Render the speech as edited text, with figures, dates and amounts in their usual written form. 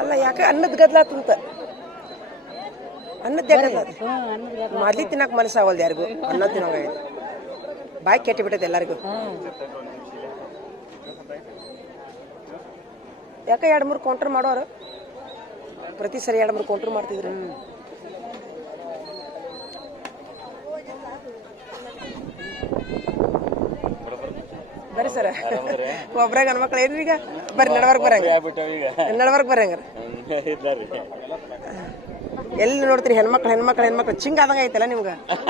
ಅಲ್ಲ ಯಾಕೆ ಅನ್ನದ ಗದ್ಲಾತಂತ ಅನ್ನದ ಮೊದ್ಲಿ ತಿನ್ನಕ್ ಮನಸ್ಸಾಗಲ್ದು ಯಾರಿಗೂ ಅನ್ನ ತಿನ್ನೋಂಗ ಬಾಯಿ ಕೆಟ್ಟಿ ಬಿಟ್ಟೈತೆ ಎಲ್ಲರಿಗೂ ಯಾಕೆ 2-3 ಕೌಂಟರ್ ಮಾಡೋರು ಪ್ರತಿ ಸರಿ 2-3 ಕೌಂಟರ್ ಮಾಡ್ತಿದ್ರು ಬರ್ರಿ ಸರ್ ಒಬ್ರಾಗ ಹೆಣ್ಮಕ್ಳು ಏನ್ರಿ ಈಗ ಬರ್ರಿ ನಡವರ್ಕ್ ಬರಂಗ ಎಲ್ಲಿ ನೋಡ್ತೀರಿ ಹೆಣ್ಮಕ್ಳು ಚಿಂಗ್ ಆದಂಗ ಐತಲ್ಲ ನಿಮ್ಗೆ